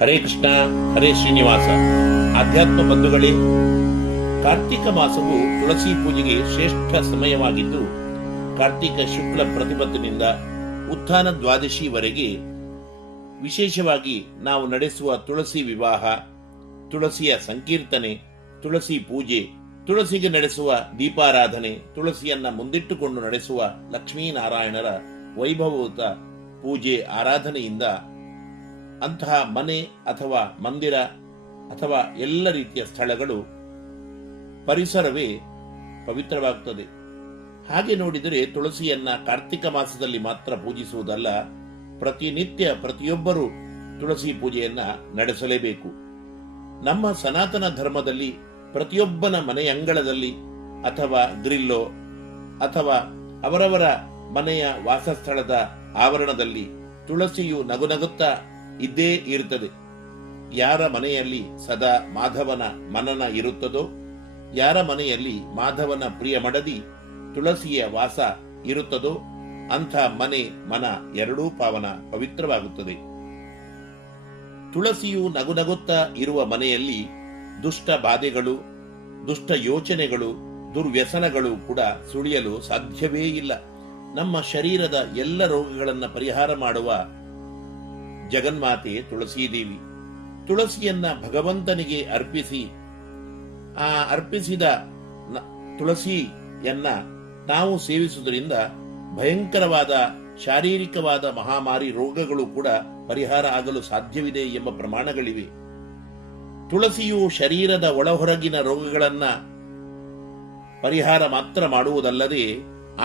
ಹರೇ ಕೃಷ್ಣ, ಹರೇ ಶ್ರೀನಿವಾಸ. ಆಧ್ಯಾತ್ಮ ಬಂಧುಗಳೇ, ಕಾರ್ತಿಕ ಮಾಸವು ತುಳಸಿ ಪೂಜೆಗೆ ಶ್ರೇಷ್ಠ ಸಮಯವಾಗಿದ್ದು, ಕಾರ್ತಿಕ ಶುಕ್ಲ ಪ್ರತಿಪತ್ತಿನಿಂದ ಉತ್ಥಾನ ದ್ವಾದಶಿವರೆಗೆ ವಿಶೇಷವಾಗಿ ನಾವು ನಡೆಸುವ ತುಳಸಿ ವಿವಾಹ, ತುಳಸಿಯ ಸಂಕೀರ್ತನೆ, ತುಳಸಿ ಪೂಜೆ, ತುಳಸಿಗೆ ನಡೆಸುವ ದೀಪಾರಾಧನೆ, ತುಳಸಿಯನ್ನ ಮುಂದಿಟ್ಟುಕೊಂಡು ನಡೆಸುವ ಲಕ್ಷ್ಮೀನಾರಾಯಣರ ವೈಭವಯುತ ಪೂಜೆ ಆರಾಧನೆಯಿಂದ ಅಂತಹ ಮನೆ ಅಥವಾ ಮಂದಿರ ಅಥವಾ ಎಲ್ಲ ರೀತಿಯ ಸ್ಥಳಗಳು, ಪರಿಸರವೇ ಪವಿತ್ರವಾಗುತ್ತದೆ. ಹಾಗೆ ನೋಡಿದರೆ ತುಳಸಿಯನ್ನ ಕಾರ್ತಿಕ ಮಾಸದಲ್ಲಿ ಮಾತ್ರ ಪೂಜಿಸುವುದಲ್ಲ, ಪ್ರತಿನಿತ್ಯ ಪ್ರತಿಯೊಬ್ಬರೂ ತುಳಸಿ ಪೂಜೆಯನ್ನ ನಡೆಸಲೇಬೇಕು. ನಮ್ಮ ಸನಾತನ ಧರ್ಮದಲ್ಲಿ ಪ್ರತಿಯೊಬ್ಬನ ಮನೆಯಂಗಳದಲ್ಲಿ ಅಥವಾ ಗ್ರಿಲ್ಲೋ ಅಥವಾ ಅವರವರ ಮನೆಯ ವಾಸಸ್ಥಳದ ಆವರಣದಲ್ಲಿ ತುಳಸಿಯು ನಗುನಗುತ್ತಾ ಇದ್ದೇ ಇರುತ್ತದೆ. ಯಾರ ಮನೆಯಲ್ಲಿ ಸದಾ ಮಾಧವನ ಮನನ ಇರುತ್ತದೋ, ಯಾರ ಮನೆಯಲ್ಲಿ ಮಾಧವನ ಪ್ರಿಯ ಮಡದಿ ತುಳಸಿಯ ವಾಸ ಇರುತ್ತದೋ, ಅಂಥ ಮನೆ ಮನ ಎರಡೂ ಪಾವನ ಪವಿತ್ರವಾಗುತ್ತದೆ. ತುಳಸಿಯು ನಗುನಗುತ್ತಾ ಇರುವ ಮನೆಯಲ್ಲಿ ದುಷ್ಟ ಬಾಧೆಗಳು, ದುಷ್ಟ ಯೋಚನೆಗಳು, ದುರ್ವ್ಯಸನಗಳು ಕೂಡ ಸುಳಿಯಲು ಸಾಧ್ಯವೇ ಇಲ್ಲ. ನಮ್ಮ ಶರೀರದ ಎಲ್ಲ ರೋಗಗಳನ್ನು ಪರಿಹಾರ ಮಾಡುವ ಜಗನ್ಮಾತೆ ತುಳಸೀದೇವಿ. ತುಳಸಿಯನ್ನ ಭಗವಂತನಿಗೆ ಅರ್ಪಿಸಿ, ಆ ಅರ್ಪಿಸಿದ ತುಳಸಿಯನ್ನ ನಾವು ಸೇವಿಸುವುದರಿಂದ ಭಯಂಕರವಾದ ಶಾರೀರಿಕವಾದ ಮಹಾಮಾರಿ ರೋಗಗಳು ಕೂಡ ಪರಿಹಾರ ಆಗಲು ಸಾಧ್ಯವಿದೆ ಎಂಬ ಪ್ರಮಾಣಗಳಿವೆ. ತುಳಸಿಯು ಶರೀರದ ಒಳಹೊರಗಿನ ರೋಗಗಳನ್ನ ಪರಿಹಾರ ಮಾತ್ರ ಮಾಡುವುದಲ್ಲದೆ,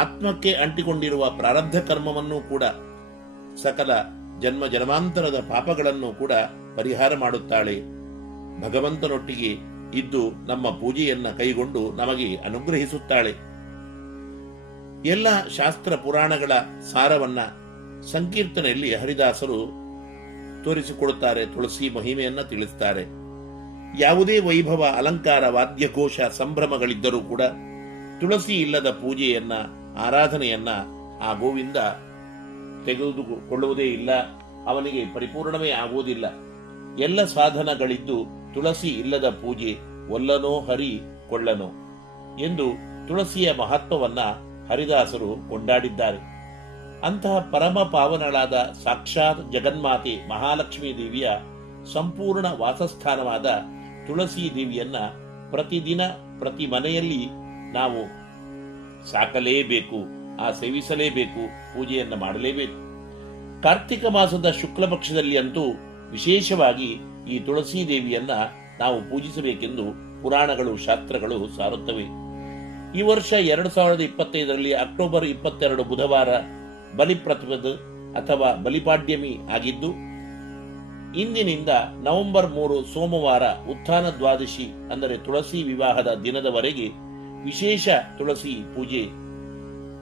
ಆತ್ಮಕ್ಕೆ ಅಂಟಿಕೊಂಡಿರುವ ಪ್ರಾರಬ್ಧ ಕರ್ಮವನ್ನು ಕೂಡ, ಸಕಲ ಜನ್ಮ ಜನ್ಮಾಂತರದ ಪಾಪಗಳನ್ನು ಕೂಡ ಪರಿಹಾರ ಮಾಡುತ್ತಾಳೆ. ಭಗವಂತನೊಟ್ಟಿಗೆ ಇದ್ದು ನಮ್ಮ ಪೂಜೆಯನ್ನ ಕೈಗೊಂಡು ನಮಗೆ ಅನುಗ್ರಹಿಸುತ್ತಾಳೆ. ಎಲ್ಲ ಶಾಸ್ತ್ರ ಪುರಾಣಗಳ ಸಾರವನ್ನ ಸಂಕೀರ್ತನೆಯಲ್ಲಿ ಹರಿದಾಸರು ತೋರಿಸಿಕೊಡುತ್ತಾರೆ, ತುಳಸಿ ಮಹಿಮೆಯನ್ನ ತಿಳಿಸುತ್ತಾರೆ. ಯಾವುದೇ ವೈಭವ, ಅಲಂಕಾರ, ವಾದ್ಯಘೋಷ, ಸಂಭ್ರಮಗಳಿದ್ದರೂ ಕೂಡ ತುಳಸಿ ಇಲ್ಲದ ಪೂಜೆಯನ್ನ, ಆರಾಧನೆಯನ್ನ ಆ ಗೋವಿಂದ ತೆಗೆದುಕೊಳ್ಳುವುದೇ ಇಲ್ಲ, ಅವನಿಗೆ ಪರಿಪೂರ್ಣವೇ ಆಗುವುದಿಲ್ಲ. ಎಲ್ಲ ಸಾಧನಗಳಿದ್ದು ತುಳಸಿ ಇಲ್ಲದ ಪೂಜೆ ಒಲ್ಲನೋ ಹರಿ ಕೊಳ್ಳನೋ ಎಂದು ತುಳಸಿಯ ಮಹತ್ವವನ್ನ ಹರಿದಾಸರು ಕೊಂಡಾಡಿದ್ದಾರೆ. ಅಂತಹ ಪರಮ ಪಾವನಳಾದ ಸಾಕ್ಷಾತ್ ಜಗನ್ಮಾತೆ ಮಹಾಲಕ್ಷ್ಮೀ ದೇವಿಯ ಸಂಪೂರ್ಣ ವಾಸಸ್ಥಾನವಾದ ತುಳಸಿ ದೇವಿಯನ್ನ ಪ್ರತಿದಿನ ಪ್ರತಿ ಮನೆಯಲ್ಲಿ ನಾವು ಸಾಕಲೇಬೇಕು, ಸೇವಿಸಲೇಬೇಕು, ಪೂಜೆಯನ್ನು ಮಾಡಲೇಬೇಕು. ಕಾರ್ತಿಕ ಮಾಸದ ಶುಕ್ಲ ಪಕ್ಷದಲ್ಲಿ ಅಂತೂ ವಿಶೇಷವಾಗಿ ಈ ತುಳಸಿ ದೇವಿಯನ್ನ ನಾವು ಪೂಜಿಸಬೇಕೆಂದು ಪುರಾಣಗಳು, ಶಾಸ್ತ್ರಗಳು ಸಾರುತ್ತವೆ. ಈ ವರ್ಷ 2025ರಲ್ಲಿ ಅಕ್ಟೋಬರ್ 22 ಬುಧವಾರ ಬಲಿಪ್ರತಿಪದ ಅಥವಾ ಬಲಿಪಾಡ್ಯಮಿ ಆಗಿದ್ದು, ಇಂದಿನಿಂದ ನವೆಂಬರ್ 3 ಸೋಮವಾರ ಉತ್ಥಾನ ದ್ವಾದಶಿ ಅಂದರೆ ತುಳಸಿ ವಿವಾಹದ ದಿನದವರೆಗೆ ವಿಶೇಷ ತುಳಸಿ ಪೂಜೆ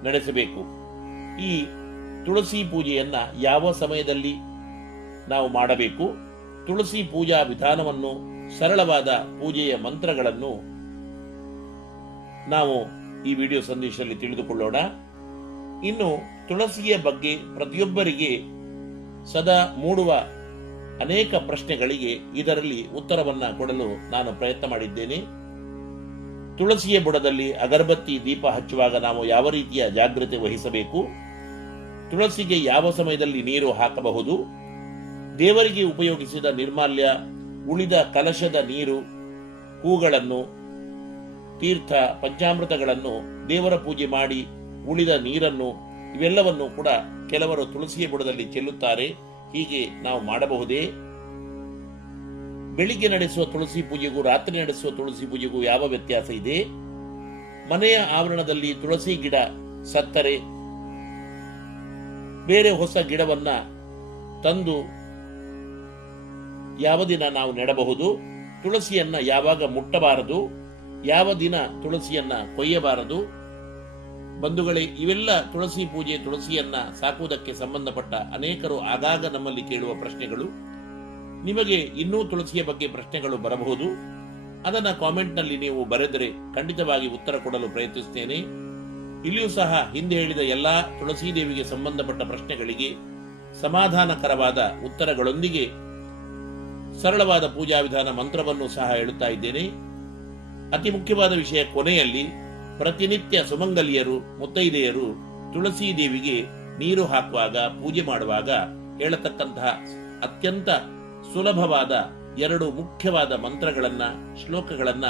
ನಡೆಸಬೇಕು. ಈ ತುಳಸಿ ಪೂಜೆಯನ್ನ ಯಾವ ಸಮಯದಲ್ಲಿ ನಾವು ಮಾಡಬೇಕು, ತುಳಸಿ ಪೂಜಾ ವಿಧಾನವನ್ನು, ಸರಳವಾದ ಪೂಜೆಯ ಮಂತ್ರಗಳನ್ನು ನಾವು ಈ ವಿಡಿಯೋ ಸಂದೇಶದಲ್ಲಿ ತಿಳಿದುಕೊಳ್ಳೋಣ. ಇನ್ನು ತುಳಸಿಯ ಬಗ್ಗೆ ಪ್ರತಿಯೊಬ್ಬರಿಗೆ ಸದಾ ಮೂಡುವ ಅನೇಕ ಪ್ರಶ್ನೆಗಳಿಗೆ ಇದರಲ್ಲಿ ಉತ್ತರವನ್ನ ಕೊಡಲು ನಾನು ಪ್ರಯತ್ನ ಮಾಡಿದ್ದೇನೆ. ತುಳಸಿಯ ಬುಡದಲ್ಲಿ ಅಗರಬತ್ತಿ ದೀಪ ಹಚ್ಚುವಾಗ ನಾವು ಯಾವ ರೀತಿಯ ಜಾಗ್ರತೆ ವಹಿಸಬೇಕು, ತುಳಸಿಗೆ ಯಾವ ಸಮಯದಲ್ಲಿ ನೀರು ಹಾಕಬಹುದು, ದೇವರಿಗೆ ಉಪಯೋಗಿಸಿದ ನಿರ್ಮಾಲ್ಯ, ಉಳಿದ ಕಲಶದ ನೀರು, ಹೂಗಳನ್ನು, ತೀರ್ಥ, ಪಂಚಾಮೃತಗಳನ್ನು, ದೇವರ ಪೂಜೆ ಮಾಡಿ ಉಳಿದ ನೀರನ್ನು, ಇವೆಲ್ಲವನ್ನು ಕೂಡ ಕೆಲವರು ತುಳಸಿಯ ಬುಡದಲ್ಲಿ ಚೆಲ್ಲುತ್ತಾರೆ. ಹೀಗೆ ನಾವು ಮಾಡಬಹುದೇ? ಬೆಳಿಗ್ಗೆ ನಡೆಸುವ ತುಳಸಿ ಪೂಜೆಗೂ ರಾತ್ರಿ ನಡೆಸುವ ತುಳಸಿ ಪೂಜೆಗೂ ಯಾವ ವ್ಯತ್ಯಾಸ ಇದೆ? ಮನೆಯ ಆವರಣದಲ್ಲಿ ತುಳಸಿ ಗಿಡ ಸತ್ತರೆ ಬೇರೆ ಹೊಸ ಗಿಡವನ್ನ ತಂದು ಯಾವ ದಿನ ನಾವು ನೆಡಬಹುದು? ತುಳಸಿಯನ್ನ ಯಾವಾಗ ಮುಟ್ಟಬಾರದು? ಯಾವ ದಿನ ತುಳಸಿಯನ್ನ ಕೊಯ್ಯಬಾರದು? ಬಂಧುಗಳೇ, ಇವೆಲ್ಲ ತುಳಸಿ ಪೂಜೆ, ತುಳಸಿಯನ್ನ ಸಾಕುವುದಕ್ಕೆ ಸಂಬಂಧಪಟ್ಟ ಅನೇಕರು ಆಗಾಗ ನಮ್ಮಲ್ಲಿ ಕೇಳುವ ಪ್ರಶ್ನೆಗಳು. ನಿಮಗೆ ಇನ್ನೂ ತುಳಸಿಯ ಬಗ್ಗೆ ಪ್ರಶ್ನೆಗಳು ಬರಬಹುದು. ಅದನ್ನ ಕಾಮೆಂಟ್ನಲ್ಲಿ ನೀವು ಬರೆದರೆ ಖಂಡಿತವಾಗಿ ಉತ್ತರ ಕೊಡಲು ಪ್ರಯತ್ನಿಸುತ್ತೇನೆ. ಇಲ್ಲಿಯೂ ಸಹ ಹಿಂದೆ ಹೇಳಿದ ಎಲ್ಲಾ ತುಳಸಿ ದೇವಿಗೆ ಸಂಬಂಧಪಟ್ಟ ಪ್ರಶ್ನೆಗಳಿಗೆ ಸಮಾಧಾನಕರವಾದ ಉತ್ತರಗಳೊಂದಿಗೆ ಸರಳವಾದ ಪೂಜಾ ವಿಧಾನ ಮಂತ್ರವನ್ನು ಸಹ ಹೇಳುತ್ತಾ ಇದ್ದೇನೆ. ಅತಿ ಮುಖ್ಯವಾದ ವಿಷಯ, ಕೊನೆಯಲ್ಲಿ ಪ್ರತಿನಿತ್ಯ ಸುಮಂಗಲಿಯರು ಮುತ್ತೈದೆಯರು ತುಳಸಿ ದೇವಿಗೆ ನೀರು ಹಾಕುವಾಗ, ಪೂಜೆ ಮಾಡುವಾಗ ಹೇಳತಕ್ಕಂತಹ ಅತ್ಯಂತ ಸುಲಭವಾದ 2 ಮುಖ್ಯವಾದ ಮಂತ್ರಗಳನ್ನ, ಶ್ಲೋಕಗಳನ್ನ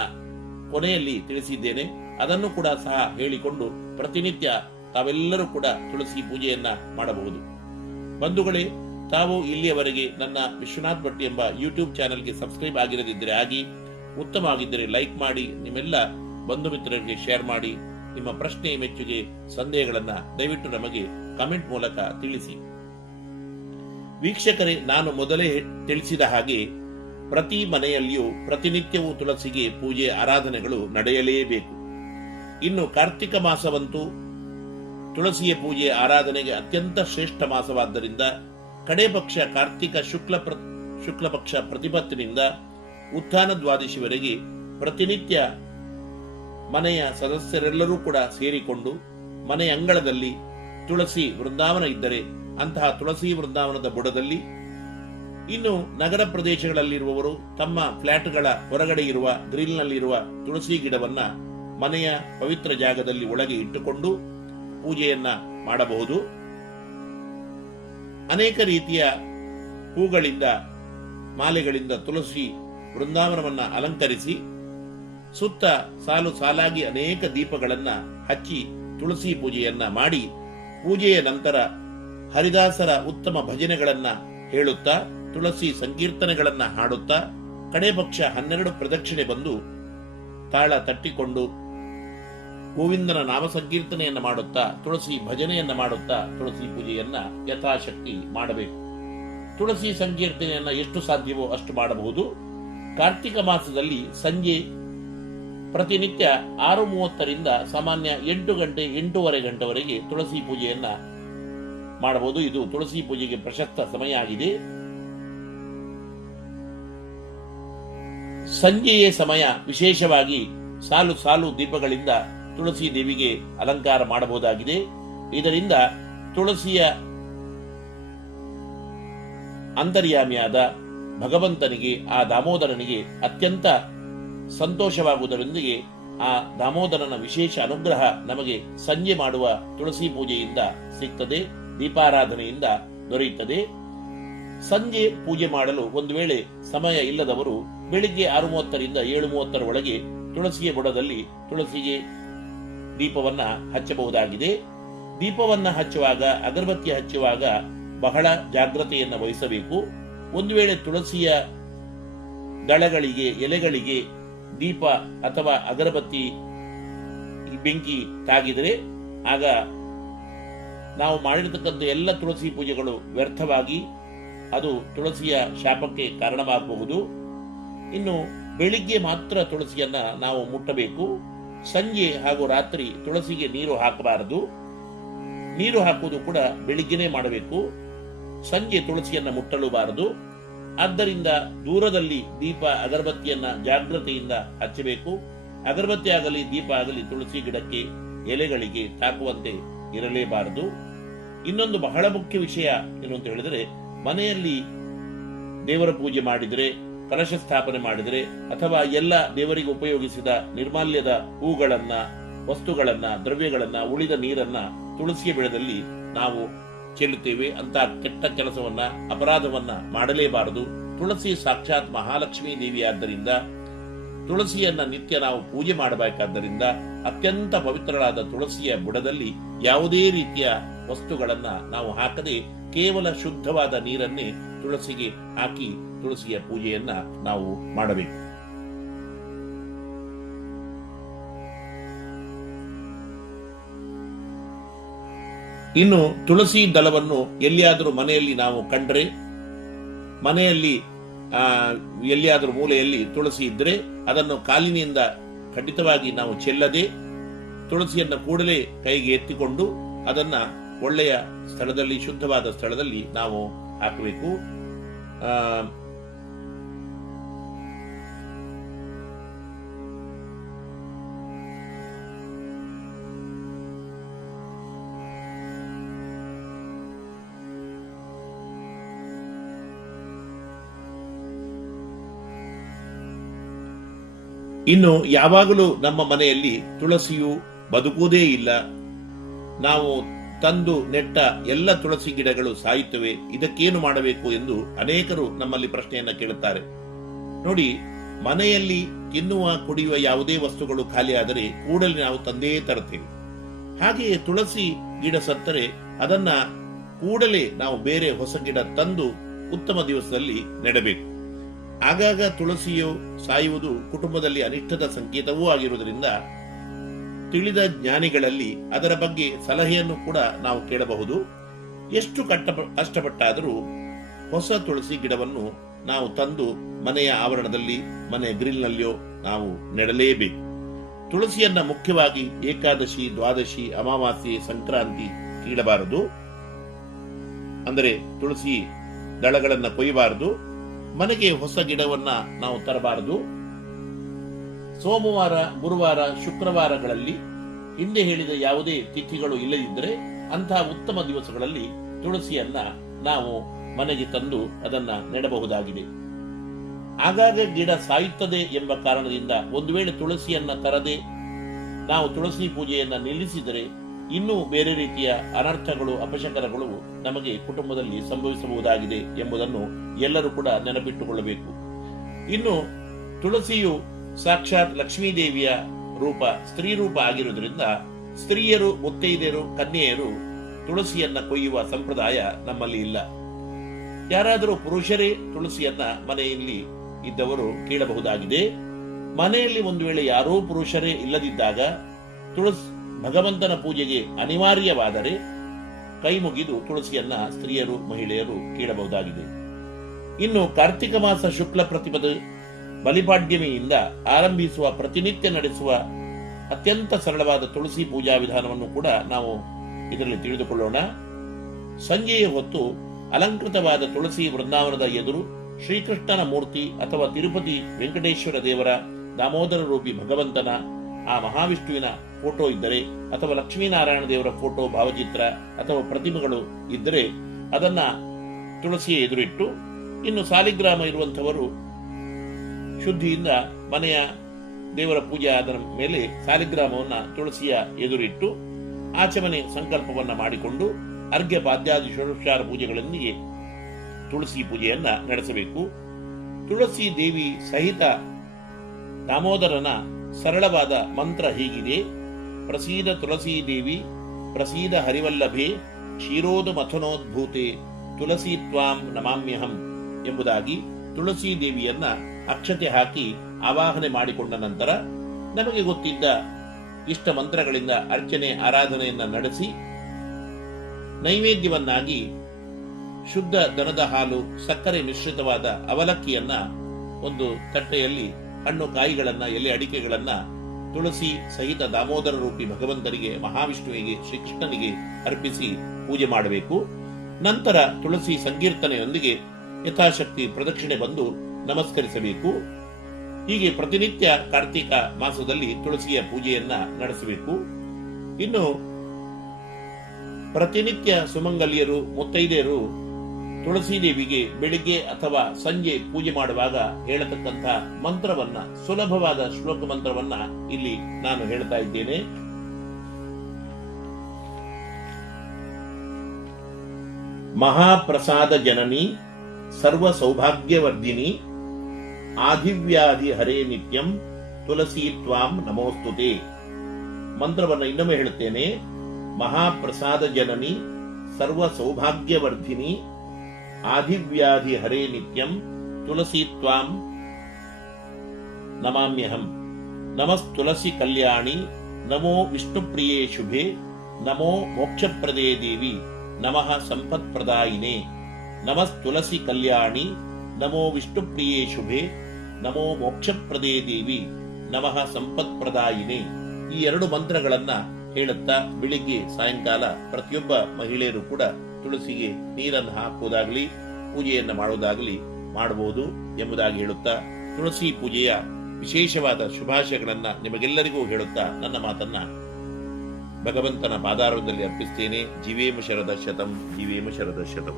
ಕೊನೆಯಲ್ಲಿ ತಿಳಿಸಿದ್ದೇನೆ. ಅದನ್ನು ಕೂಡ ಸಹ ಹೇಳಿಕೊಂಡು ಪ್ರತಿನಿತ್ಯ ತಾವೆಲ್ಲರೂ ಕೂಡ ತುಳಸಿ ಪೂಜೆಯನ್ನ ಮಾಡಬಹುದು. ಬಂಧುಗಳೇ, ತಾವು ಇಲ್ಲಿಯವರೆಗೆ ನನ್ನ ವಿಶ್ವನಾಥ್ ಭಟ್ ಎಂಬ ಯೂಟ್ಯೂಬ್ ಚಾನೆಲ್ಗೆ ಸಬ್ಸ್ಕ್ರೈಬ್ ಆಗಿರದಿದ್ದರೆ ಆಗಿ, ಉತ್ತಮವಾಗಿದ್ದರೆ ಲೈಕ್ ಮಾಡಿ, ನಿಮ್ಮೆಲ್ಲ ಬಂಧು ಮಿತ್ರರಿಗೆ ಶೇರ್ ಮಾಡಿ. ನಿಮ್ಮ ಪ್ರಶ್ನೆ, ಮೆಚ್ಚುಗೆ, ಸಂದೇಹಗಳನ್ನ ದಯವಿಟ್ಟು ನಮಗೆ ಕಮೆಂಟ್ ಮೂಲಕ ತಿಳಿಸಿ. ವೀಕ್ಷಕರೇ, ನಾನು ಮೊದಲೇ ತಿಳಿಸಿದ ಹಾಗೆ ಪ್ರತಿ ಮನೆಯಲ್ಲಿಯೂ ಪ್ರತಿನಿತ್ಯವೂ ತುಳಸಿಗೆ ಪೂಜೆ ಆರಾಧನೆಗಳು ನಡೆಯಲೇಬೇಕು. ಇನ್ನು ಕಾರ್ತಿಕ ಮಾಸವಂತೂ ತುಳಸಿಯ ಪೂಜೆ ಆರಾಧನೆಗೆ ಅತ್ಯಂತ ಶ್ರೇಷ್ಠ ಮಾಸವಾದ್ದರಿಂದ ಕಡೆ ಪಕ್ಷ ಕಾರ್ತಿಕ ಶುಕ್ಲ ಪಕ್ಷ ಪ್ರತಿಪತ್ತಿನಿಂದ ಉತ್ಥಾನ ದ್ವಾದಶಿವರೆಗೆ ಪ್ರತಿನಿತ್ಯ ಮನೆಯ ಸದಸ್ಯರೆಲ್ಲರೂ ಕೂಡ ಸೇರಿಕೊಂಡು ಮನೆಯ ಅಂಗಳದಲ್ಲಿ ತುಳಸಿ ವೃಂದಾವನ ಇದ್ದರೆ ಅಂತಹ ತುಳಸಿ ವೃಂದಾವನದ ಬುಡದಲ್ಲಿ, ಇನ್ನು ನಗರ ಪ್ರದೇಶಗಳಲ್ಲಿರುವವರು ತಮ್ಮ ಫ್ಲಾಟ್ಗಳ ಹೊರಗಡೆ ಇರುವ ಗ್ರಿಲ್ನಲ್ಲಿರುವ ತುಳಸಿ ಗಿಡವನ್ನ ಮನೆಯ ಪವಿತ್ರ ಜಾಗದಲ್ಲಿ ಒಳಗೆ ಇಟ್ಟುಕೊಂಡು ಪೂಜೆಯನ್ನ ಮಾಡಬಹುದು. ಅನೇಕ ರೀತಿಯ ಹೂಗಳಿಂದ, ಮಾಲೆಗಳಿಂದ ತುಳಸಿ ವೃಂದಾವನವನ್ನ ಅಲಂಕರಿಸಿ ಸುತ್ತ ಸಾಲು ಸಾಲಾಗಿ ಅನೇಕ ದೀಪಗಳನ್ನ ಹಚ್ಚಿ ತುಳಸಿ ಪೂಜೆಯನ್ನ ಮಾಡಿ, ಪೂಜೆಯ ನಂತರ ಹರಿದಾಸರ ಉತ್ತಮ ಭಜನೆಗಳನ್ನ ಹೇಳುತ್ತಾ, ತುಳಸಿ ಸಂಕೀರ್ತನೆಗಳನ್ನ ಹಾಡುತ್ತಾ, ಕಡೆ ಪಕ್ಷ 12 ಪ್ರದಕ್ಷಿಣೆ ಬಂದು ತಾಳ ತಟ್ಟಿಕೊಂಡು ಗೋವಿಂದನ ನಾಮ ಸಂಕೀರ್ತನೆಯನ್ನ ಮಾಡುತ್ತಾ, ತುಳಸಿ ಭಜನೆಯನ್ನ ಮಾಡುತ್ತಾ ತುಳಸಿ ಪೂಜೆಯನ್ನ ಯಥಾಶಕ್ತಿ ಮಾಡಬೇಕು. ತುಳಸಿ ಸಂಕೀರ್ತನೆಯನ್ನ ಎಷ್ಟು ಸಾಧ್ಯವೋ ಅಷ್ಟು ಮಾಡಬಹುದು. ಕಾರ್ತಿಕ ಮಾಸದಲ್ಲಿ ಸಂಜೆ ಪ್ರತಿನಿತ್ಯ 6:30ರಿಂದ ಸಾಮಾನ್ಯ 8 ಗಂಟೆ 8:15 ಗಂಟೆವರೆಗೆ ತುಳಸಿ ಪೂಜೆಯನ್ನ ಮಾಡಬಹುದು. ಇದು ತುಳಸಿ ಪೂಜೆಗೆ ಪ್ರಶಸ್ತ ಸಮಯ ಆಗಿದೆ. ಸಂಜೆಯ ಸಮಯ ವಿಶೇಷವಾಗಿ ಸಾಲು ಸಾಲು ದೀಪಗಳಿಂದ ತುಳಸಿ ದೇವಿಗೆ ಅಲಂಕಾರ ಮಾಡಬಹುದಾಗಿದೆ. ಇದರಿಂದ ತುಳಸಿಯ ಅಂತರ್ಯಾಮಿಯಾದ ಭಗವಂತನಿಗೆ, ಆ ದಾಮೋದರನಿಗೆ ಅತ್ಯಂತ ಸಂತೋಷವಾಗುವುದರೊಂದಿಗೆ ಆ ದಾಮೋದರನ ವಿಶೇಷ ಅನುಗ್ರಹ ನಮಗೆ ಸಂಜೆ ಮಾಡುವ ತುಳಸಿ ಪೂಜೆಯಿಂದ ಸಿಗ್ತದೆ, ದೀಪಾರಾಧನೆಯಿಂದ ದೊರೆಯುತ್ತದೆ. ಸಂಜೆ ಪೂಜೆ ಮಾಡಲು ಒಂದು ವೇಳೆ ಸಮಯ ಇಲ್ಲದವರು ಬೆಳಿಗ್ಗೆ 6:30ರಿಂದ 7:30 ಒಳಗೆ ತುಳಸಿಯ ಬುಡದಲ್ಲಿ ತುಳಸಿಗೆ ದೀಪವನ್ನ ಹಚ್ಚಬಹುದಾಗಿದೆ. ದೀಪವನ್ನ ಹಚ್ಚುವಾಗ, ಅಗರಬತ್ತಿ ಹಚ್ಚುವಾಗ ಬಹಳ ಜಾಗ್ರತೆಯನ್ನು ವಹಿಸಬೇಕು. ಒಂದು ವೇಳೆ ತುಳಸಿಯ ದಳಗಳಿಗೆ, ಎಲೆಗಳಿಗೆ ದೀಪ ಅಥವಾ ಅಗರಬತ್ತಿ ಬೆಂಕಿ ತಾಗಿದರೆ ಆಗ ನಾವು ಮಾಡಿರತಕ್ಕಂಥ ಎಲ್ಲ ತುಳಸಿ ಪೂಜೆಗಳು ವ್ಯರ್ಥವಾಗಿ ಅದು ತುಳಸಿಯ ಶಾಪಕ್ಕೆ ಕಾರಣವಾಗಬಹುದು. ಇನ್ನು ಬೆಳಿಗ್ಗೆ ಮಾತ್ರ ತುಳಸಿಯನ್ನ ನಾವು ಮುಟ್ಟಬೇಕು. ಸಂಜೆ ಹಾಗೂ ರಾತ್ರಿ ತುಳಸಿಗೆ ನೀರು ಹಾಕಬಾರದು. ನೀರು ಹಾಕುವುದು ಕೂಡ ಬೆಳಿಗ್ಗೆನೆ ಮಾಡಬೇಕು. ಸಂಜೆ ತುಳಸಿಯನ್ನ ಮುಟ್ಟಲೂಬಾರದು. ಆದ್ದರಿಂದ ದೂರದಲ್ಲಿ ದೀಪ, ಅಗರಬತ್ತಿಯನ್ನ ಜಾಗ್ರತೆಯಿಂದ ಹಚ್ಚಬೇಕು. ಅಗರಬತ್ತಿ ಆಗಲಿ, ದೀಪ ಆಗಲಿ ತುಳಸಿ ಗಿಡಕ್ಕೆ, ಎಲೆಗಳಿಗೆ ತಾಕುವಂತೆ ಇರಲೇಬಾರದು. ಇನ್ನೊಂದು ಬಹಳ ಮುಖ್ಯ ವಿಷಯ ಏನು ಅಂತ ಹೇಳಿದರೆ, ಮನೆಯಲ್ಲಿ ದೇವರ ಪೂಜೆ ಮಾಡಿದರೆ, ಕಲಶ ಸ್ಥಾಪನೆ ಮಾಡಿದರೆ ಅಥವಾ ಎಲ್ಲ ದೇವರಿಗೆ ಉಪಯೋಗಿಸಿದ ನಿರ್ಮಾಲ್ಯದ ಹೂಗಳನ್ನ, ವಸ್ತುಗಳನ್ನ, ದ್ರವ್ಯಗಳನ್ನ, ಉಳಿದ ನೀರನ್ನ ತುಳಸಿಯ ಬೆಳೆದಲ್ಲಿ ನಾವು ಚೆಲ್ಲುತ್ತೇವೆ. ಅಂತ ಕೆಟ್ಟ ಕೆಲಸವನ್ನ, ಅಪರಾಧವನ್ನ ಮಾಡಲೇಬಾರದು. ತುಳಸಿ ಸಾಕ್ಷಾತ್ ಮಹಾಲಕ್ಷ್ಮೀ ದೇವಿ ಆದ್ದರಿಂದ ತುಳಸಿಯನ್ನ ನಿತ್ಯ ನಾವು ಪೂಜೆ ಮಾಡಬೇಕಾದ್ದರಿಂದ ಅತ್ಯಂತ ಪವಿತ್ರವಾದ ತುಳಸಿಯ ಬುಡದಲ್ಲಿ ಯಾವುದೇ ರೀತಿಯ ವಸ್ತುಗಳನ್ನ ನಾವು ಹಾಕದೆ ಕೇವಲ ಶುದ್ಧವಾದ ನೀರನ್ನೇ ತುಳಸಿಗೆ ಹಾಕಿ ತುಳಸಿಯ ಪೂಜೆಯನ್ನ ನಾವು ಮಾಡಬೇಕು. ಇನ್ನು ತುಳಸಿ ದಳವನ್ನು ಎಲ್ಲಿಯಾದರೂ ಮನೆಯಲ್ಲಿ ನಾವು ಕಂಡ್ರೆ, ಮನೆಯಲ್ಲಿ ಎಲ್ಲಿಯಾದರೂ ಮೂಲೆಯಲ್ಲಿ ತುಳಸಿ ಇದ್ರೆ ಅದನ್ನು ಕಾಲಿನಿಂದ ಖಂಡಿತವಾಗಿ ನಾವು ಚೆಲ್ಲದೆ ತುಳಸಿಯನ್ನ ಕೂಡಲೇ ಕೈಗೆ ಎತ್ತಿಕೊಂಡು ಅದನ್ನ ಒಳ್ಳೆಯ ಸ್ಥಳದಲ್ಲಿ, ಶುದ್ಧವಾದ ಸ್ಥಳದಲ್ಲಿ ನಾವು ಹಾಕಬೇಕು. ಇನ್ನು ಯಾವಾಗಲೂ ನಮ್ಮ ಮನೆಯಲ್ಲಿ ತುಳಸಿಯು ಬದುಕುವುದೇ ಇಲ್ಲ, ನಾವು ತಂದು ನೆಟ್ಟ ಎಲ್ಲ ತುಳಸಿ ಗಿಡಗಳು ಸಾಯುತ್ತವೆ, ಇದಕ್ಕೇನು ಮಾಡಬೇಕು ಎಂದು ಅನೇಕರು ನಮ್ಮಲ್ಲಿ ಪ್ರಶ್ನೆಯನ್ನ ಕೇಳುತ್ತಾರೆ. ನೋಡಿ, ಮನೆಯಲ್ಲಿ ತಿನ್ನುವ ಕುಡಿಯುವ ಯಾವುದೇ ವಸ್ತುಗಳು ಖಾಲಿಯಾದರೆ ಕೂಡಲೇ ನಾವು ತಂದೇ ತರುತ್ತೇವೆ. ಹಾಗೆಯೇ ತುಳಸಿ ಗಿಡ ಸತ್ತರೆ ಅದನ್ನ ಕೂಡಲೇ ನಾವು ಬೇರೆ ಹೊಸ ಗಿಡ ತಂದು ಉತ್ತಮ ದಿವಸದಲ್ಲಿ ನೆಡಬೇಕು. ಆಗಾಗ ತುಳಸಿಯು ಸಾಯುವುದು ಕುಟುಂಬದಲ್ಲಿ ಅನಿಷ್ಟದ ಸಂಕೇತವೂ ಆಗಿರುವುದರಿಂದ ತಿಳಿದ ಜ್ಞಾನಿಗಳಲ್ಲಿ ಅದರ ಬಗ್ಗೆ ಸಲಹೆಯನ್ನು ಕೂಡ ನಾವು ಕೇಳಬಹುದು. ಎಷ್ಟು ಕಷ್ಟಪಟ್ಟಾದರೂ ಹೊಸ ತುಳಸಿ ಗಿಡವನ್ನು ನಾವು ತಂದು ಮನೆಯ ಆವರಣದಲ್ಲಿ, ಮನೆಯ ಗ್ರಿಲ್ನಲ್ಲಿಯೋ ನಾವು ನೆಡಲೇಬೇಕು. ತುಳಸಿಯನ್ನ ಮುಖ್ಯವಾಗಿ ಏಕಾದಶಿ, ದ್ವಾದಶಿ, ಅಮಾವಾಸ್ಯೆ, ಸಂಕ್ರಾಂತಿ ಕೀಳಬಾರದು. ಅಂದರೆ ತುಳಸಿ ದಳಗಳನ್ನ ಕೊಯ್ಯಬಾರದು. ಮನೆಗೆ ಹೊಸ ಗಿಡವನ್ನ ನಾವು ತರಬಾರದು. ಸೋಮವಾರ, ಗುರುವಾರ, ಶುಕ್ರವಾರಗಳಲ್ಲಿ ಹಿಂದೆ ಹೇಳಿದ ಯಾವುದೇ ತಿಥಿಗಳು ಇಲ್ಲದಿದ್ದರೆ ಅಂತಹ ಉತ್ತಮ ದಿವಸಗಳಲ್ಲಿ ತುಳಸಿಯನ್ನ ನಾವು ಮನೆಗೆ ತಂದು ಅದನ್ನ ನೆಡಬಹುದಾಗಿದೆ. ಆಗಾಗ ಗಿಡ ಸಾಯುತ್ತದೆ ಎಂಬ ಕಾರಣದಿಂದ ಒಂದು ವೇಳೆ ತುಳಸಿಯನ್ನ ತರದೆ ನಾವು ತುಳಸಿ ಪೂಜೆಯನ್ನ ನಿಲ್ಲಿಸಿದರೆ ಇನ್ನೂ ಬೇರೆ ರೀತಿಯ ಅನರ್ಥಗಳು, ಅಪಶಕರಗಳು ನಮಗೆ ಕುಟುಂಬದಲ್ಲಿ ಸಂಭವಿಸಬಹುದಾಗಿದೆ ಎಂಬುದನ್ನು ಎಲ್ಲರೂ ಕೂಡ ನೆನಪಿಟ್ಟುಕೊಳ್ಳಬೇಕು. ಇನ್ನು ತುಳಸಿಯು ಸಾಕ್ಷಾತ್ ಲಕ್ಷ್ಮೀದೇವಿಯ ರೂಪ, ಸ್ತ್ರೀ ರೂಪ ಆಗಿರುವುದರಿಂದ ಸ್ತ್ರೀಯರು, ಮುತ್ತೈದೆಯರು, ಕನ್ಯೆಯರು ತುಳಸಿಯನ್ನ ಕೊಯ್ಯುವ ಸಂಪ್ರದಾಯ ನಮ್ಮಲ್ಲಿ ಇಲ್ಲ. ಯಾರಾದರೂ ಪುರುಷರೇ ತುಳಸಿಯನ್ನ ಮನೆಯಲ್ಲಿ ಇದ್ದವರು ಕೀಳಬಹುದಾಗಿದೆ. ಮನೆಯಲ್ಲಿ ಒಂದು ವೇಳೆ ಯಾರೋ ಪುರುಷರೇ ಇಲ್ಲದಿದ್ದಾಗ ಭಗವಂತನ ಪೂಜೆಗೆ ಅನಿವಾರ್ಯವಾದರೆ ಕೈ ಮುಗಿದು ತುಳಸಿಯನ್ನ ಸ್ತ್ರೀಯರು, ಮಹಿಳೆಯರು ಕೀಳಬಹುದಾಗಿದೆ. ಇನ್ನು ಕಾರ್ತಿಕ ಮಾಸ ಶುಕ್ಲ ಪ್ರತಿಪದ ಬಲಿಪಾಡ್ಯಮಿಯಿಂದ ಆರಂಭಿಸುವ ಪ್ರತಿನಿತ್ಯ ನಡೆಸುವ ಅತ್ಯಂತ ಸರಳವಾದ ತುಳಸಿ ಪೂಜಾ ವಿಧಾನವನ್ನು ಕೂಡ ನಾವು ಇದರಲ್ಲಿ ತಿಳಿದುಕೊಳ್ಳೋಣ. ಸಂಜೆಯ ಹೊತ್ತು ಅಲಂಕೃತವಾದ ತುಳಸಿ ವೃಂದಾವನದ ಎದುರು ಶ್ರೀಕೃಷ್ಣನ ಮೂರ್ತಿ ಅಥವಾ ತಿರುಪತಿ ವೆಂಕಟೇಶ್ವರ ದೇವರ, ದಾಮೋದರ ರೂಪಿ ಭಗವಂತನ, ಆ ಮಹಾವಿಷ್ಣುವಿನ ಫೋಟೋ ಇದ್ದರೆ ಅಥವಾ ಲಕ್ಷ್ಮೀನಾರಾಯಣ ದೇವರ ಫೋಟೋ, ಭಾವಚಿತ್ರ ಅಥವಾ ಪ್ರತಿಮೆಗಳು ಇದ್ದರೆ ಅದನ್ನ ತುಳಸಿಯ ಎದುರಿಟ್ಟು, ಇನ್ನು ಸಾಲಿಗ್ರಾಮ ಇರುವಂತವರು ಶುದ್ಧಿಯಿಂದ ಮನೆಯ ದೇವರ ಪೂಜೆ ಆದ ಮೇಲೆ ಸಾಲಿಗ್ರಾಮವನ್ನ ತುಳಸಿಯ ಎದುರಿಟ್ಟು ಆಚಮನೆ ಸಂಕಲ್ಪವನ್ನ ಮಾಡಿಕೊಂಡು ಅರ್ಘ್ಯ ಪಾದ್ಯಾದಿ ಷೋಡಶೋಪಚಾರ ಪೂಜೆಗಳೊಂದಿಗೆ ತುಳಸಿ ಪೂಜೆಯನ್ನ ನಡೆಸಬೇಕು. ತುಳಸಿ ದೇವಿ ಸಹಿತ ದಾಮೋದರನ ಸರಳವಾದ ಮಂತ್ರ ಹೀಗಿದೆ: ಪ್ರಸೀದ ತುಳಸೀ ದೇವಿ, ಪ್ರಸೀದ ಹರಿವಲ್ಲಭೆ, ಕ್ಷೀರೋದ ಮಥನೋದ್ಭೂತೆ, ತುಳಸಿ ತ್ವಾಂ ನಮಾಮ್ಯಹಂ ಎಂಬುದಾಗಿ ತುಳಸಿ ದೇವಿಯನ್ನ ಅಕ್ಷತೆ ಹಾಕಿ ಆವಾಹನೆ ಮಾಡಿಕೊಂಡ ನಂತರ ನಮಗೆ ಗೊತ್ತಿದ್ದ ಇಷ್ಟ ಮಂತ್ರಗಳಿಂದ ಅರ್ಚನೆ, ಆರಾಧನೆಯನ್ನ ನಡೆಸಿ ನೈವೇದ್ಯವನ್ನಾಗಿ ಶುದ್ಧ ದನದ ಹಾಲು, ಸಕ್ಕರೆ ಮಿಶ್ರಿತವಾದ ಅವಲಕ್ಕಿಯನ್ನ ಒಂದು ತಟ್ಟೆಯಲ್ಲಿ, ಹಣ್ಣು ಕಾಯಿಗಳನ್ನ, ಎಲೆ ಅಡಿಕೆಗಳನ್ನ ತುಳಸಿ ಸಹಿತ ದಾಮೋದರ ರೂಪಿ ಭಗವಂತನಿಗೆ, ಮಹಾವಿಷ್ಣುವಿಗೆ, ಶ್ರೀಕೃಷ್ಣನಿಗೆ ಅರ್ಪಿಸಿ ಪೂಜೆ ಮಾಡಬೇಕು. ನಂತರ ತುಳಸಿ ಸಂಕೀರ್ತನೆಯೊಂದಿಗೆ ಯಥಾಶಕ್ತಿ ಪ್ರದಕ್ಷಿಣೆ ಬಂದು ನಮಸ್ಕರಿಸಬೇಕು. ಹೀಗೆ ಪ್ರತಿನಿತ್ಯ ಕಾರ್ತಿಕ ಮಾಸದಲ್ಲಿ ತುಳಸಿಯ ಪೂಜೆಯನ್ನ ನಡೆಸಬೇಕು. ಇನ್ನು ಪ್ರತಿನಿತ್ಯ ಸುಮಂಗಲಿಯರು, ಮುತ್ತೈದೆಯರು ತುಳಸಿ ದೇವಿಗೆ ಬೆಳಿಗ್ಗೆ ಅಥವಾ ಸಂಜೆ ಪೂಜೆ ಮಾಡುವಾಗ ಹೇಳತಕ್ಕಂಥ ಮಂತ್ರವನ್ನ, ಸುಲಭವಾದ ಶ್ಲೋಕ ಮಂತ್ರವನ್ನ ಇಲ್ಲಿ ನಾನು ಹೇಳ್ತಾ ಇದ್ದೇನೆ. ಮಹಾಪ್ರಸಾದ ಜನನಿ, ಸರ್ವ ಸೌಭಾಗ್ಯವರ್ಧಿನಿ, ಆದಿವ್ಯಾಧಿ ಹರೇ ನಿತ್ಯಂ, ತುಳಸಿ ತ್ವಾಂ ನಮೋಸ್ತುತೆ. ಮಂತ್ರವನ್ನ ಇನ್ನೊಮ್ಮೆ ಹೇಳುತ್ತೇನೆ: ಮಹಾಪ್ರಸಾದ ಜನನಿ, ಸರ್ವ ಸೌಭಾಗ್ಯವರ್ಧಿನಿ, ಆದಿವ್ಯಾಧಿ ಹರೇ ನಿತ್ಯಂ, ತುಳಸಿ ತ್ವಾಂ ನಮಾಮ್ಯಹಂ. ನಮಸ್ತುಳಸಿ ಕಲ್ಯಾಣಿ, ನಮೋ ವಿಷ್ಣುಪ್ರಿಯೇ ಶುಭೆ, ನಮೋ ಮೋಕ್ಷಪ್ರದೇ ದೇವಿ, ನಮಃ ಸಂಪತ್ಪ್ರದಾಯಿನೇ. ನಮಸ್ತುಳಸಿ ಕಲ್ಯಾಣಿ, ನಮೋ ವಿಷ್ಣುಪ್ರಿಯೇ ಶುಭೆ, ನಮೋ ಮೋಕ್ಷಪ್ರದೇ ದೇವಿ, ನಮಃ ಸಂಪತ್ಪ್ರದಾಯಿನೇ. ಈ ಎರಡು ಮಂತ್ರಗಳನ್ನ ಹೇಳುತ್ತಾ ಬೆಳಿಗ್ಗೆ ಸಾಯಂಕಾಲ ಪ್ರತಿಯೊಬ್ಬ ಮಹಿಳೆಯರು ಕೂಡ ತುಳಸಿಗೆ ನೀರನ್ನು ಹಾಕುವುದಾಗಲಿ, ಪೂಜೆಯನ್ನ ಮಾಡುವುದಾಗಲಿ ಮಾಡಬಹುದು ಎಂಬುದಾಗಿ ಹೇಳುತ್ತಾ ತುಳಸಿ ಪೂಜೆಯ ವಿಶೇಷವಾದ ಶುಭಾಶಯಗಳನ್ನ ನಿಮಗೆಲ್ಲರಿಗೂ ಹೇಳುತ್ತಾ ನನ್ನ ಮಾತನ್ನ ಭಗವಂತನ ಪಾದಾರದಲ್ಲಿ ಅರ್ಪಿಸ್ತೇನೆ. ಜೀವೇಮ ಶರದ ಶತಂ, ಜೀವೇಮ ಶರದ ಶತಂ.